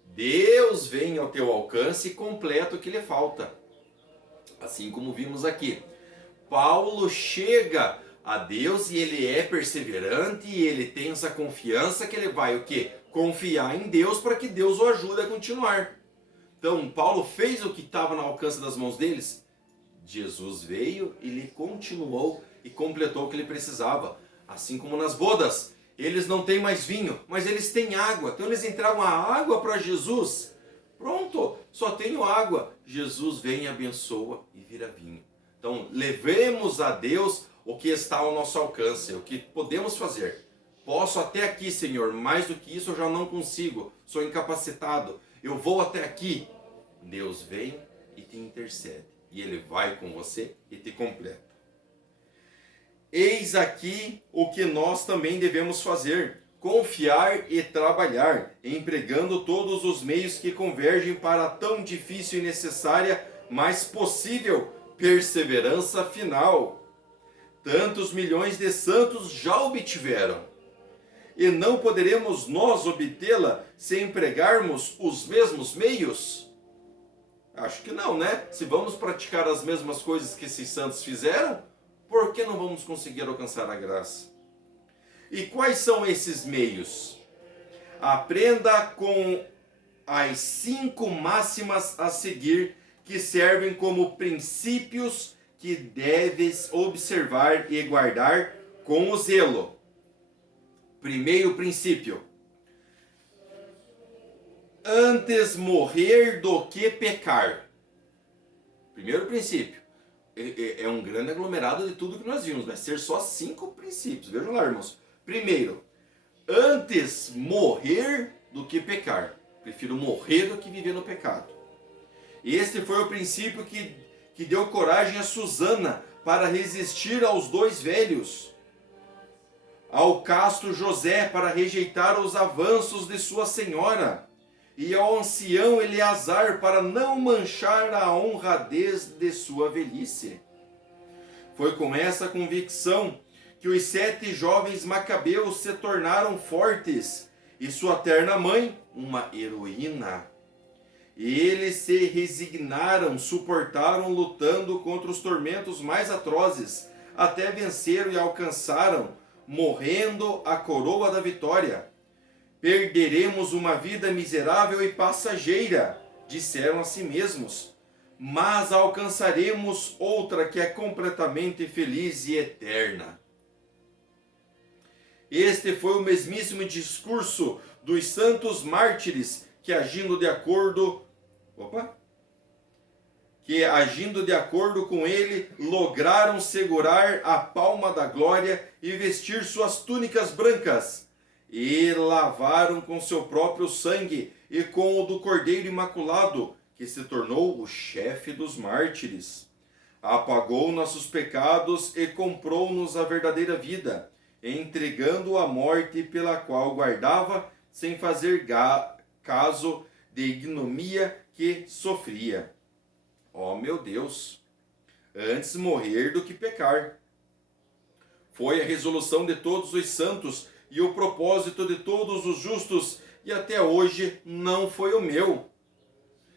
Deus vem ao teu alcance e completa o que lhe falta. Assim como vimos aqui. Paulo chega a Deus e ele é perseverante e ele tem essa confiança que ele vai o quê? Confiar em Deus para que Deus o ajude a continuar. Então, Paulo fez o que estava no alcance das mãos deles. Jesus veio e ele continuou e completou o que ele precisava. Assim como nas bodas, eles não têm mais vinho, mas eles têm água. Então eles entregam a água para Jesus. Pronto, só tenho água. Jesus vem e abençoa e vira vinho. Então, levemos a Deus o que está ao nosso alcance, o que podemos fazer. Posso até aqui, Senhor, mais do que isso eu já não consigo, sou incapacitado. Eu vou até aqui. Deus vem e te intercede. E Ele vai com você e te completa. Eis aqui o que nós também devemos fazer. Confiar e trabalhar, empregando todos os meios que convergem para a tão difícil e necessária, mas possível, perseverança final. Tantos milhões de santos já obtiveram. E não poderemos nós obtê-la se empregarmos os mesmos meios? Acho que não, né? Se vamos praticar as mesmas coisas que esses santos fizeram, por que não vamos conseguir alcançar a graça? E quais são esses meios? Aprenda com as 5 máximas a seguir, que servem como princípios que deves observar e guardar com o zelo. Primeiro princípio: antes morrer do que pecar. Primeiro princípio. É um grande aglomerado de tudo que nós vimos. Vai ser só 5 princípios. Vejam lá, irmãos. Primeiro, antes morrer do que pecar. Prefiro morrer do que viver no pecado. Este foi o princípio que deu coragem a Susana para resistir aos 2 velhos. Ao casto José para rejeitar os avanços de sua senhora. E ao ancião Eleazar para não manchar a honradez de sua velhice. Foi com essa convicção que os 7 jovens macabeus se tornaram fortes e sua terna mãe uma heroína. Eles se resignaram, suportaram lutando contra os tormentos mais atrozes, até venceram e alcançaram, morrendo a coroa da vitória. Perderemos uma vida miserável e passageira, disseram a si mesmos, mas alcançaremos outra que é completamente feliz e eterna. Este foi o mesmíssimo discurso dos santos mártires que agindo de acordo com ele, lograram segurar a palma da glória e vestir suas túnicas brancas. E lavaram com seu próprio sangue e com o do Cordeiro Imaculado, que se tornou o chefe dos mártires. Apagou nossos pecados e comprou-nos a verdadeira vida, entregando a morte pela qual guardava, sem fazer caso de ignomia que sofria. Ó meu Deus! Antes morrer do que pecar. Foi a resolução de todos os santos e o propósito de todos os justos, e até hoje não foi o meu.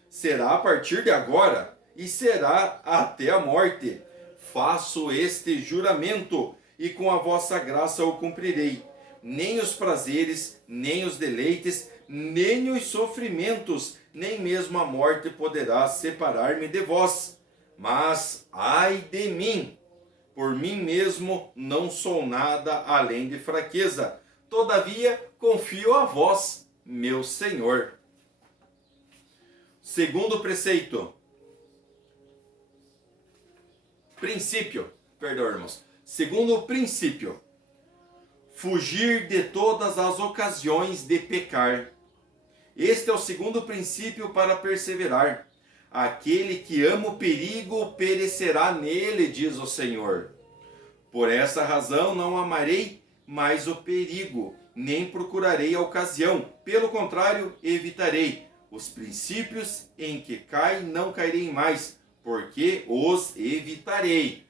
Será a partir de agora, e será até a morte. Faço este juramento, e com a vossa graça o cumprirei. Nem os prazeres, nem os deleites, nem os sofrimentos, nem mesmo a morte poderá separar-me de vós. Mas, ai de mim, por mim mesmo não sou nada além de fraqueza. Todavia, confio a vós, meu Senhor. Segundo preceito. Irmãos. Segundo princípio. Fugir de todas as ocasiões de pecar. Este é o segundo princípio para perseverar. Aquele que ama o perigo perecerá nele, diz o Senhor. Por essa razão não amarei mais o perigo, nem procurarei a ocasião. Pelo contrário, evitarei. Os princípios em que cai, não cairei mais, porque os evitarei.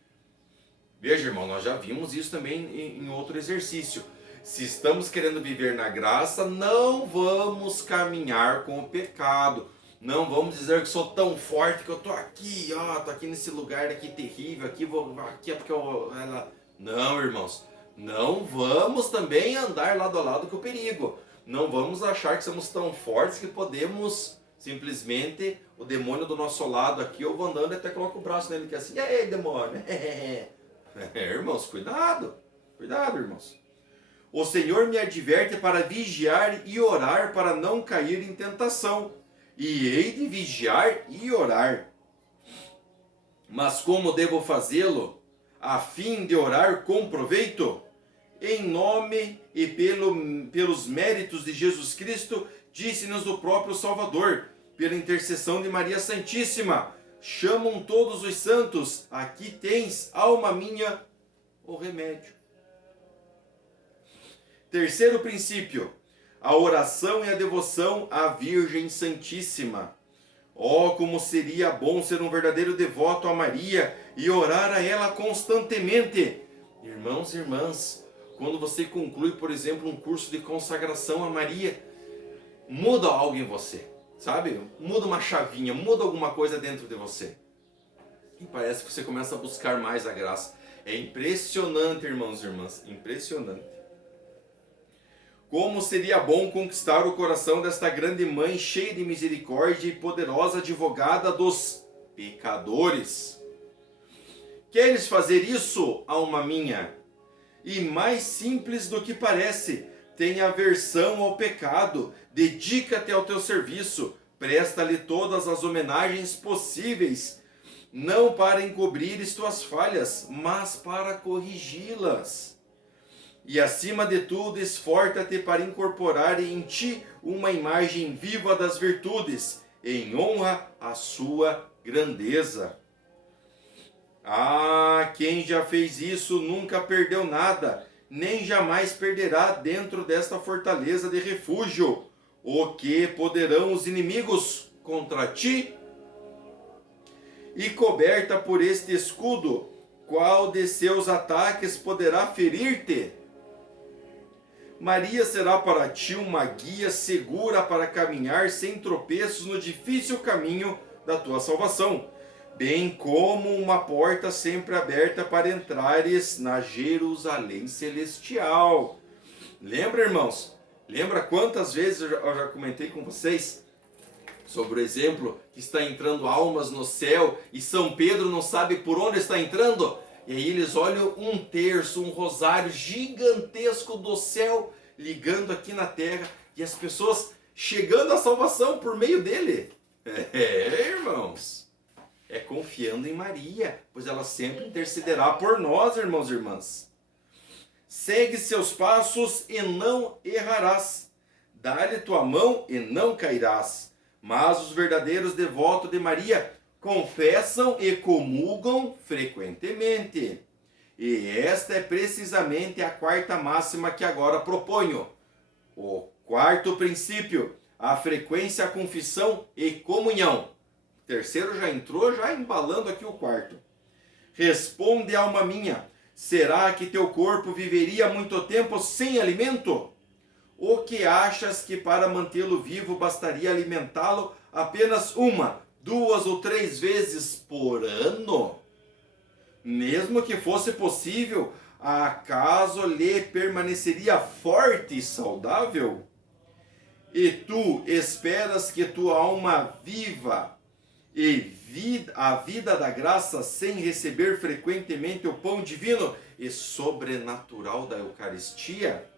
Veja, irmão, nós já vimos isso também em outro exercício. Se estamos querendo viver na graça, não vamos caminhar com o pecado. Não vamos dizer que sou tão forte que eu tô aqui, tô aqui nesse lugar aqui terrível, aqui é porque eu... Não, irmãos, não vamos também andar lado a lado com o perigo. Não vamos achar que somos tão fortes que podemos simplesmente, o demônio do nosso lado aqui, eu vou andando e até coloco o braço nele que é assim, e aí, demônio? Irmãos, cuidado, irmãos. O Senhor me adverte para vigiar e orar para não cair em tentação. E hei de vigiar e orar. Mas como devo fazê-lo? A fim de orar com proveito? Em nome e pelos méritos de Jesus Cristo, disse-nos o próprio Salvador, pela intercessão de Maria Santíssima. Chamam todos os santos, aqui tens, alma minha, o remédio. Terceiro princípio, a oração e a devoção à Virgem Santíssima. Como seria bom ser um verdadeiro devoto a Maria e orar a ela constantemente. Irmãos e irmãs, quando você conclui, por exemplo, um curso de consagração a Maria, muda algo em você, sabe? Muda uma chavinha, muda alguma coisa dentro de você. E parece que você começa a buscar mais a graça. É impressionante, irmãos e irmãs, impressionante. Como seria bom conquistar o coração desta grande mãe cheia de misericórdia e poderosa advogada dos pecadores. Queres fazer isso, alma minha? E mais simples do que parece, tenha aversão ao pecado, dedica-te ao teu serviço, presta-lhe todas as homenagens possíveis, não para encobrires tuas falhas, mas para corrigi-las. E acima de tudo, esforça-te para incorporar em ti uma imagem viva das virtudes, em honra à sua grandeza. Quem já fez isso nunca perdeu nada, nem jamais perderá dentro desta fortaleza de refúgio. O que poderão os inimigos contra ti? E coberta por este escudo, qual de seus ataques poderá ferir-te? Maria será para ti uma guia segura para caminhar sem tropeços no difícil caminho da tua salvação, bem como uma porta sempre aberta para entrares na Jerusalém celestial. Lembra, irmãos? Lembra quantas vezes eu já comentei com vocês sobre o exemplo que está entrando almas no céu e São Pedro não sabe por onde está entrando? E aí eles olham um terço, um rosário gigantesco do céu ligando aqui na terra e as pessoas chegando à salvação por meio dele. Irmãos, é confiando em Maria, pois ela sempre intercederá por nós, irmãos e irmãs. Segue seus passos e não errarás. Dá-lhe tua mão e não cairás. Mas os verdadeiros devotos de Maria confessam e comulgam frequentemente. E esta é precisamente a quarta máxima que agora proponho. O quarto princípio, a frequência, a confissão e comunhão. O terceiro já entrou, já embalando aqui o quarto. Responde, alma minha, será que teu corpo viveria muito tempo sem alimento? Ou que achas que para mantê-lo vivo bastaria alimentá-lo apenas 1, 2 ou 3 vezes por ano? Mesmo que fosse possível, acaso lhe permaneceria forte e saudável? E tu esperas que tua alma viva a vida da graça sem receber frequentemente o pão divino e sobrenatural da Eucaristia?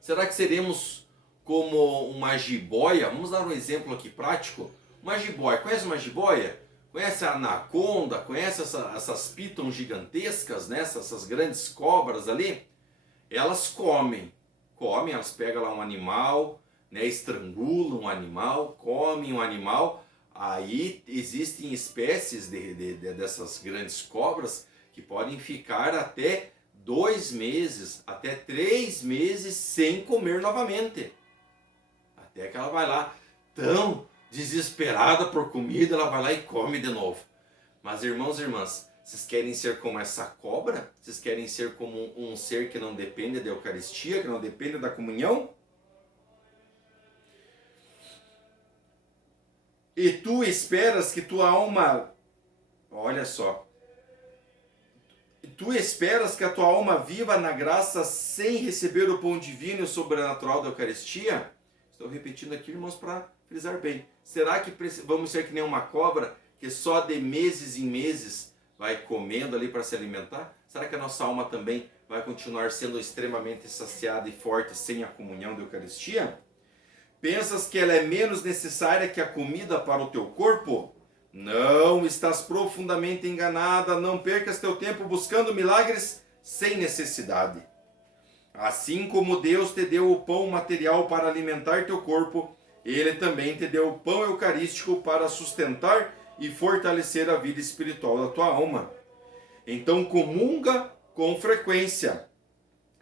Será que seremos como uma jiboia? Vamos dar um exemplo aqui prático. Uma jiboia, conhece uma jiboia? Conhece a anaconda? Conhece essas pitons gigantescas, né? Essas grandes cobras ali? Elas comem, elas pegam lá um animal, né? Estrangulam um animal, comem um animal. Aí existem espécies dessas grandes cobras que podem ficar até 2 meses, até 3 meses sem comer novamente. Até que ela vai lá, tão desesperada por comida, ela vai lá e come de novo. Mas irmãos e irmãs, vocês querem ser como essa cobra? Vocês querem ser como um ser que não depende da Eucaristia, que não depende da comunhão? E tu esperas que tua alma, olha só, tu esperas que a tua alma viva na graça sem receber o pão divino e o sobrenatural da Eucaristia? Estou repetindo aqui, irmãos, para frisar bem. Será que vamos ser que nem uma cobra que só de meses em meses vai comendo ali para se alimentar? Será que a nossa alma também vai continuar sendo extremamente saciada e forte sem a comunhão da Eucaristia? Pensas que ela é menos necessária que a comida para o teu corpo? Não, estás profundamente enganada. Não percas teu tempo buscando milagres sem necessidade. Assim como Deus te deu o pão material para alimentar teu corpo, Ele também te deu o pão eucarístico para sustentar e fortalecer a vida espiritual da tua alma. Então comunga com frequência,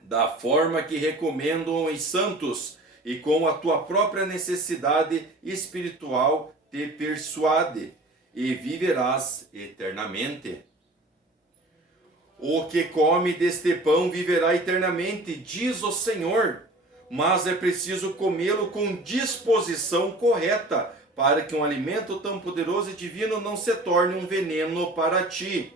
da forma que recomendam os santos, e com a tua própria necessidade espiritual te persuade, e viverás eternamente. O que come deste pão viverá eternamente, diz o Senhor, mas é preciso comê-lo com disposição correta, para que um alimento tão poderoso e divino não se torne um veneno para ti.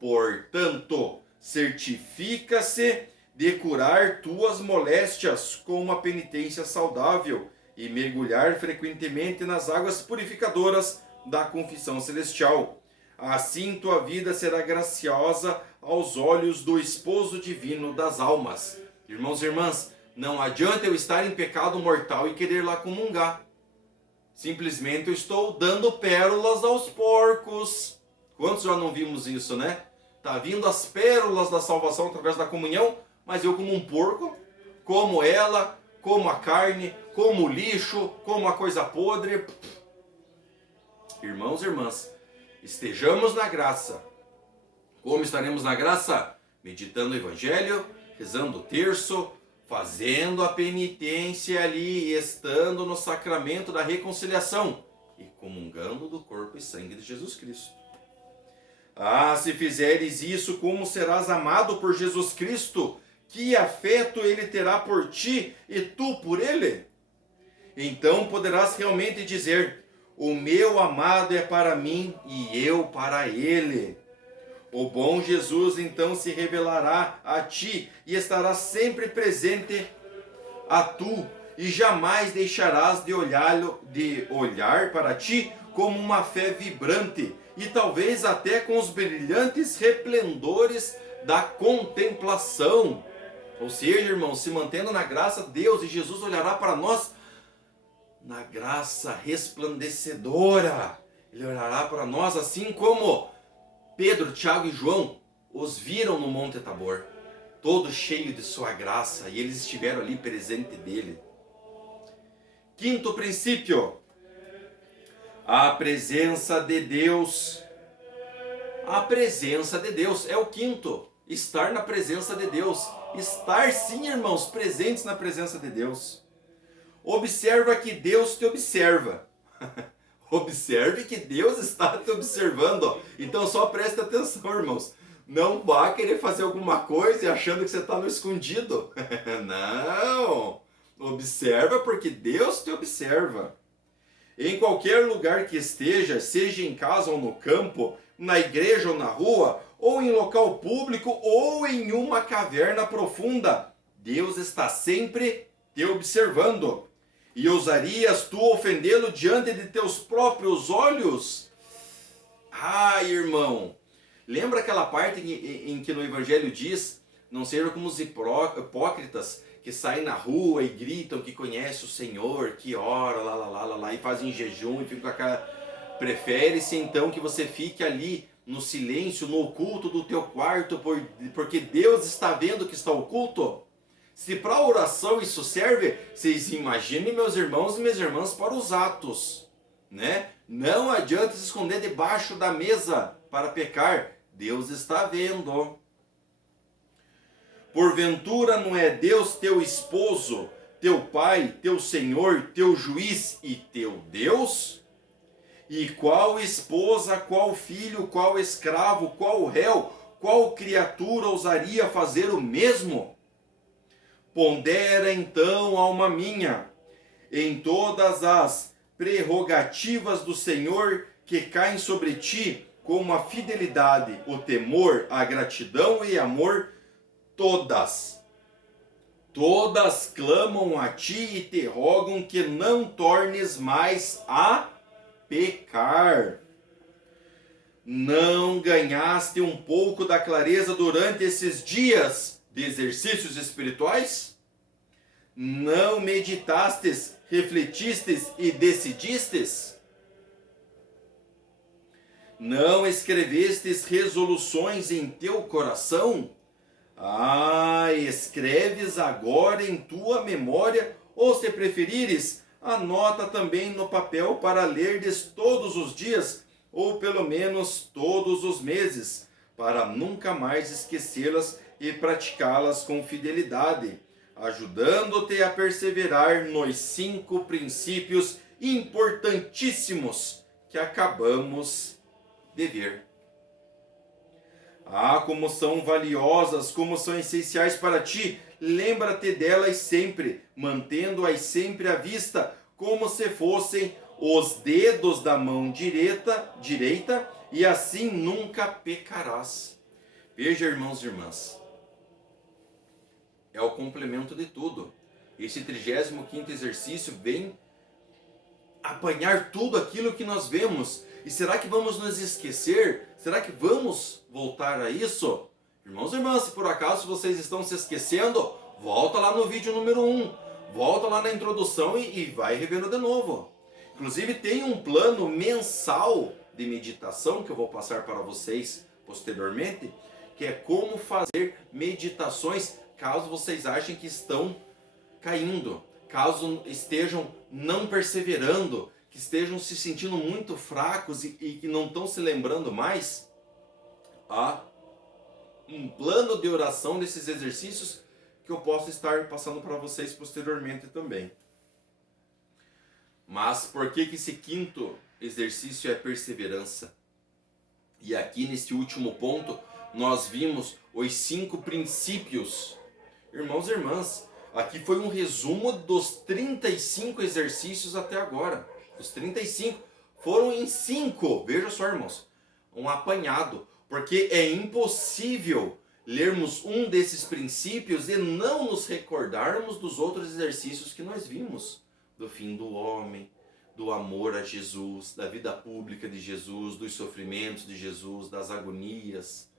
Portanto, certifica-se de curar tuas moléstias com uma penitência saudável e mergulhar frequentemente nas águas purificadoras da confissão celestial. Assim tua vida será graciosa aos olhos do esposo divino das almas. Irmãos e irmãs, não adianta eu estar em pecado mortal e querer lá comungar. Simplesmente eu estou dando pérolas aos porcos. Quantos já não vimos isso, né? Tá vindo as pérolas da salvação através da comunhão, mas eu como um porco, como ela, como a carne, como o lixo, como a coisa podre. Irmãos e irmãs, estejamos na graça. Como estaremos na graça? Meditando o Evangelho, rezando o terço, fazendo a penitência ali, estando no sacramento da reconciliação e comungando do corpo e sangue de Jesus Cristo. Ah, se fizeres isso, como serás amado por Jesus Cristo? Que afeto Ele terá por ti e tu por Ele? Então poderás realmente dizer: o meu amado é para mim e eu para Ele. O bom Jesus então se revelará a ti e estará sempre presente a tu, e jamais deixarás de olhar para ti como uma fé vibrante, e talvez até com os brilhantes resplendores da contemplação. Ou seja, irmãos, se mantendo na graça, Deus e Jesus olhará para nós na graça resplandecedora. Ele olhará para nós assim como Pedro, Tiago e João os viram no Monte Tabor, todo cheio de sua graça, e eles estiveram ali presente dele. Quinto princípio: a presença de Deus. A presença de Deus é o quinto. Estar na presença de Deus. Estar sim, irmãos, presentes na presença de Deus. Observa que Deus te observa. Observe que Deus está te observando. Então só preste atenção, irmãos. Não vá querer fazer alguma coisa e achando que você está no escondido. Não. Observa porque Deus te observa. Em qualquer lugar que esteja, seja em casa ou no campo, na igreja ou na rua, ou em local público, ou em uma caverna profunda, Deus está sempre te observando. E ousarias tu ofendê-lo diante de teus próprios olhos? Ah, irmão, lembra aquela parte em que no Evangelho diz, não sejam como os hipócritas que saem na rua e gritam que conhece o Senhor, que ora, lá, e fazem jejum e ficam com aquela... Prefere-se então que você fique ali no silêncio, no oculto do teu quarto, porque Deus está vendo que está oculto? Se para a oração isso serve, vocês imaginem, meus irmãos e minhas irmãs, para os atos, né? Não adianta se esconder debaixo da mesa para pecar. Deus está vendo. Porventura não é Deus teu esposo, teu pai, teu senhor, teu juiz e teu Deus? E qual esposa, qual filho, qual escravo, qual réu, qual criatura ousaria fazer o mesmo? Pondera então, alma minha, em todas as prerrogativas do Senhor que caem sobre ti, como a fidelidade, o temor, a gratidão e amor, todas clamam a ti e te rogam que não tornes mais a pecar. Não ganhaste um pouco da clareza durante esses dias de exercícios espirituais? Não meditastes, refletistes e decidistes? Não escrevestes resoluções em teu coração? Ah, escreves agora em tua memória, ou se preferires, anota também no papel para lerdes todos os dias, ou pelo menos todos os meses, para nunca mais esquecê-las e praticá-las com fidelidade, ajudando-te a perseverar nos 5 princípios importantíssimos que acabamos de ver. Ah, como são valiosas, como são essenciais para ti, lembra-te delas sempre, mantendo-as sempre à vista, como se fossem os dedos da mão direita, e assim nunca pecarás. Veja, irmãos e irmãs, é o complemento de tudo. Esse 35º exercício vem apanhar tudo aquilo que nós vemos. E será que vamos nos esquecer? Será que vamos voltar a isso? Irmãos e irmãs, se por acaso vocês estão se esquecendo, volta lá no vídeo número 1. Volta lá na introdução e vai revendo de novo. Inclusive tem um plano mensal de meditação que eu vou passar para vocês posteriormente, que é como fazer meditações caso vocês achem que estão caindo, caso estejam não perseverando, que estejam se sentindo muito fracos e que não estão se lembrando mais. Há um plano de oração desses exercícios que eu posso estar passando para vocês posteriormente também. Mas por que esse 5º exercício é perseverança? E aqui neste último ponto nós vimos os 5 princípios. Irmãos e irmãs, aqui foi um resumo dos 35 exercícios até agora. Os 35 foram em 5, veja só, irmãos, um apanhado, porque é impossível lermos um desses princípios e não nos recordarmos dos outros exercícios que nós vimos, do fim do homem, do amor a Jesus, da vida pública de Jesus, dos sofrimentos de Jesus, das agonias,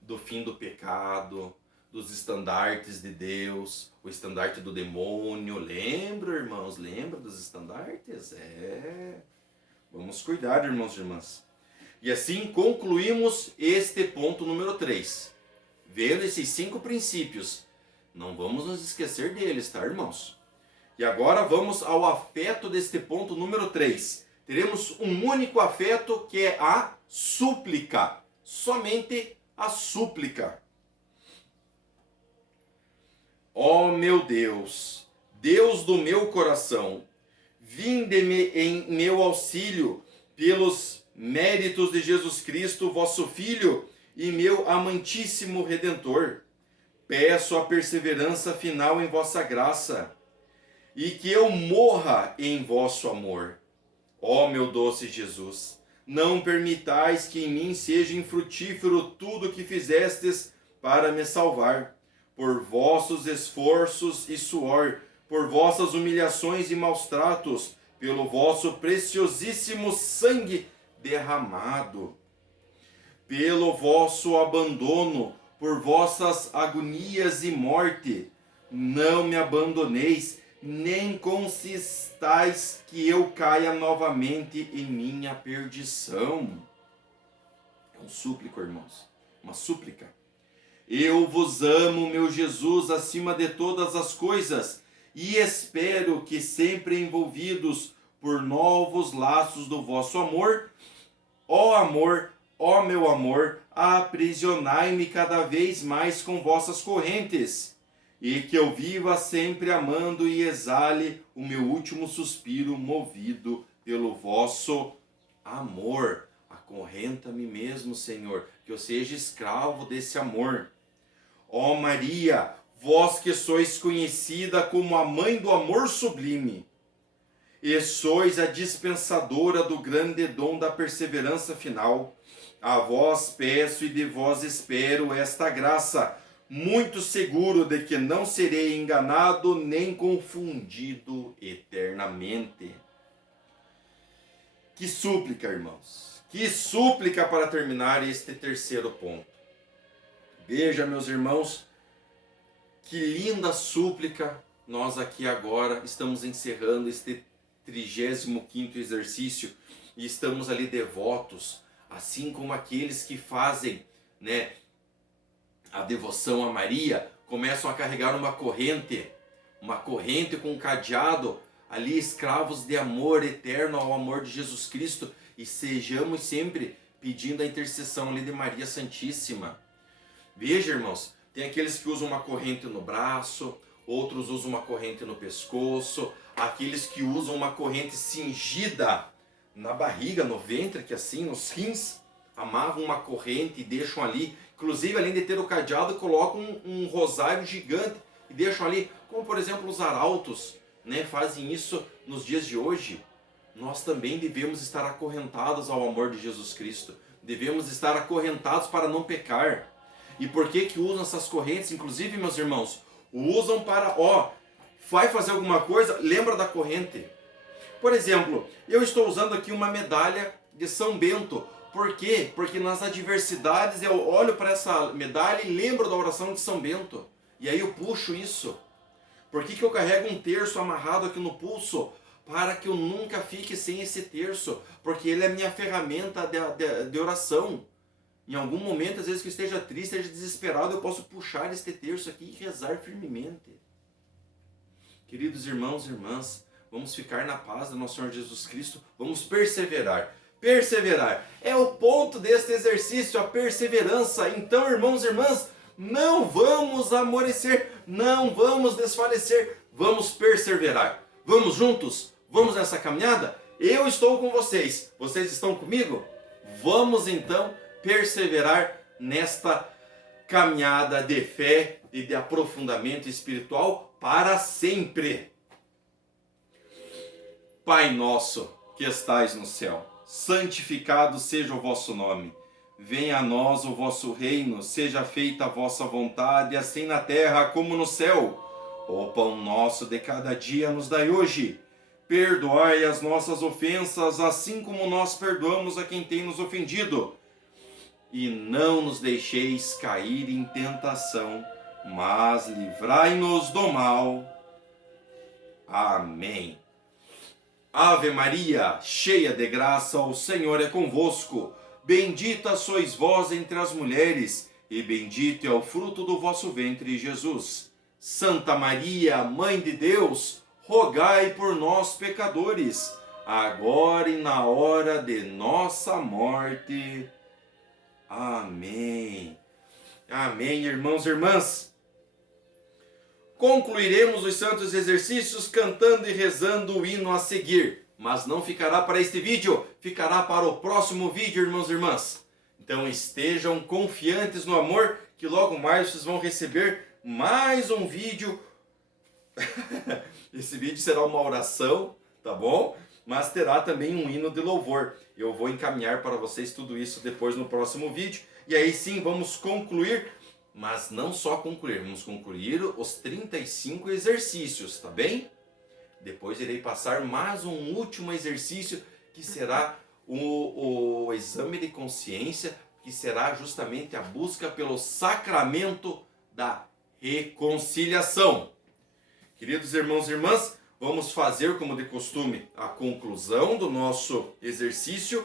do fim do pecado, dos estandartes de Deus, o estandarte do demônio. Lembra, irmãos? Lembra dos estandartes? Vamos cuidar, irmãos e irmãs. E assim concluímos este ponto número 3. Vendo esses 5 princípios, não vamos nos esquecer deles, tá, irmãos? E agora vamos ao afeto deste ponto número 3. Teremos um único afeto, que é a súplica. Somente a súplica. Ó meu Deus, Deus do meu coração, vinde-me em meu auxílio pelos méritos de Jesus Cristo, vosso Filho e meu amantíssimo Redentor. Peço a perseverança final em vossa graça e que eu morra em vosso amor. Ó meu doce Jesus, não permitais que em mim seja infrutífero tudo que fizestes para me salvar. Por vossos esforços e suor, por vossas humilhações e maus tratos, pelo vosso preciosíssimo sangue derramado, pelo vosso abandono, por vossas agonias e morte. Não me abandoneis, nem consistais que eu caia novamente em minha perdição. É um súplico, irmãos, uma súplica. Eu vos amo, meu Jesus, acima de todas as coisas, e espero que sempre envolvidos por novos laços do vosso amor, ó meu amor, aprisionai-me cada vez mais com vossas correntes, e que eu viva sempre amando e exale o meu último suspiro movido pelo vosso amor. Acorrenta-me mesmo, Senhor, que eu seja escravo desse amor. Ó Maria, vós que sois conhecida como a mãe do amor sublime, e sois a dispensadora do grande dom da perseverança final, a vós peço e de vós espero esta graça, muito seguro de que não serei enganado nem confundido eternamente. Que súplica, irmãos! Que súplica para terminar este terceiro ponto. Veja, meus irmãos, que linda súplica. Nós aqui agora estamos encerrando este 35º exercício e estamos ali devotos, assim como aqueles que fazem, a devoção a Maria, começam a carregar uma corrente com um cadeado, ali escravos de amor eterno ao amor de Jesus Cristo, e sejamos sempre pedindo a intercessão ali de Maria Santíssima. Veja, irmãos, tem aqueles que usam uma corrente no braço, outros usam uma corrente no pescoço, aqueles que usam uma corrente cingida na barriga, no ventre, que assim, nos rins, amarram uma corrente e deixam ali, inclusive além de ter o cadeado, colocam um rosário gigante e deixam ali, como por exemplo os arautos, fazem isso nos dias de hoje. Nós também devemos estar acorrentados ao amor de Jesus Cristo, devemos estar acorrentados para não pecar. E por que usam essas correntes? Inclusive, meus irmãos, usam para, vai fazer alguma coisa, lembra da corrente. Por exemplo, eu estou usando aqui uma medalha de São Bento. Por quê? Porque nas adversidades eu olho para essa medalha e lembro da oração de São Bento. E aí eu puxo isso. Por que eu carrego um terço amarrado aqui no pulso? Para que eu nunca fique sem esse terço. Porque ele é a minha ferramenta de oração. Em algum momento, às vezes que eu esteja triste, esteja desesperado, eu posso puxar este terço aqui e rezar firmemente. Queridos irmãos e irmãs, vamos ficar na paz do nosso Senhor Jesus Cristo, vamos perseverar. Perseverar é o ponto deste exercício, a perseverança. Então, irmãos e irmãs, não vamos amolecer, não vamos desfalecer, vamos perseverar. Vamos juntos? Vamos nessa caminhada? Eu estou com vocês, vocês estão comigo? Vamos então perseverar nesta caminhada de fé e de aprofundamento espiritual para sempre. Pai nosso que estais no céu, santificado seja o vosso nome. Venha a nós o vosso reino, seja feita a vossa vontade, assim na terra como no céu. O pão nosso de cada dia nos dai hoje. Perdoai as nossas ofensas, assim como nós perdoamos a quem tem nos ofendido. E não nos deixeis cair em tentação, mas livrai-nos do mal. Amém. Ave Maria, cheia de graça, o Senhor é convosco. Bendita sois vós entre as mulheres, e bendito é o fruto do vosso ventre, Jesus. Santa Maria, Mãe de Deus, rogai por nós, pecadores, agora e na hora de nossa morte. Amém. Amém, irmãos e irmãs. Concluiremos os santos exercícios cantando e rezando o hino a seguir. Mas não ficará para este vídeo, ficará para o próximo vídeo, irmãos e irmãs. Então estejam confiantes no amor, que logo mais vocês vão receber mais um vídeo. Esse vídeo será uma oração, tá bom? Mas terá também um hino de louvor. Eu vou encaminhar para vocês tudo isso depois no próximo vídeo. E aí sim vamos concluir mas não só concluir, vamos concluir os 35 exercícios, tá bem? Depois irei passar mais um último exercício, que será o exame de consciência, que será justamente a busca pelo sacramento da reconciliação. Queridos irmãos e irmãs, vamos fazer, como de costume, a conclusão do nosso exercício,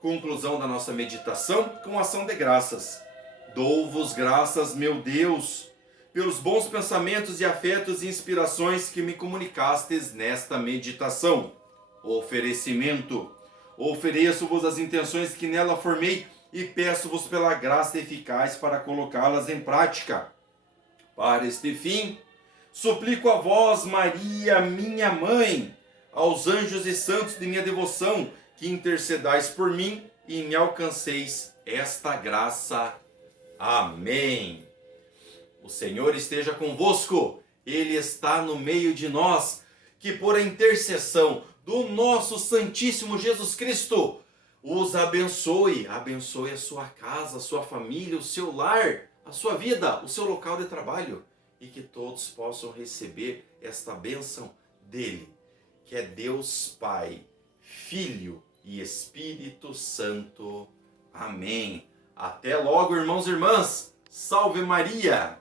conclusão da nossa meditação com ação de graças. Dou-vos graças, meu Deus, pelos bons pensamentos e afetos e inspirações que me comunicastes nesta meditação. Oferecimento. Ofereço-vos as intenções que nela formei e peço-vos pela graça eficaz para colocá-las em prática. Para este fim, suplico a vós, Maria, minha mãe, aos anjos e santos de minha devoção, que intercedais por mim e me alcanceis esta graça. Amém. O Senhor esteja convosco, Ele está no meio de nós, que por a intercessão do nosso Santíssimo Jesus Cristo, os abençoe a sua casa, a sua família, o seu lar, a sua vida, o seu local de trabalho, e que todos possam receber esta bênção dele, que é Deus Pai, Filho e Espírito Santo. Amém. Até logo, irmãos e irmãs. Salve Maria!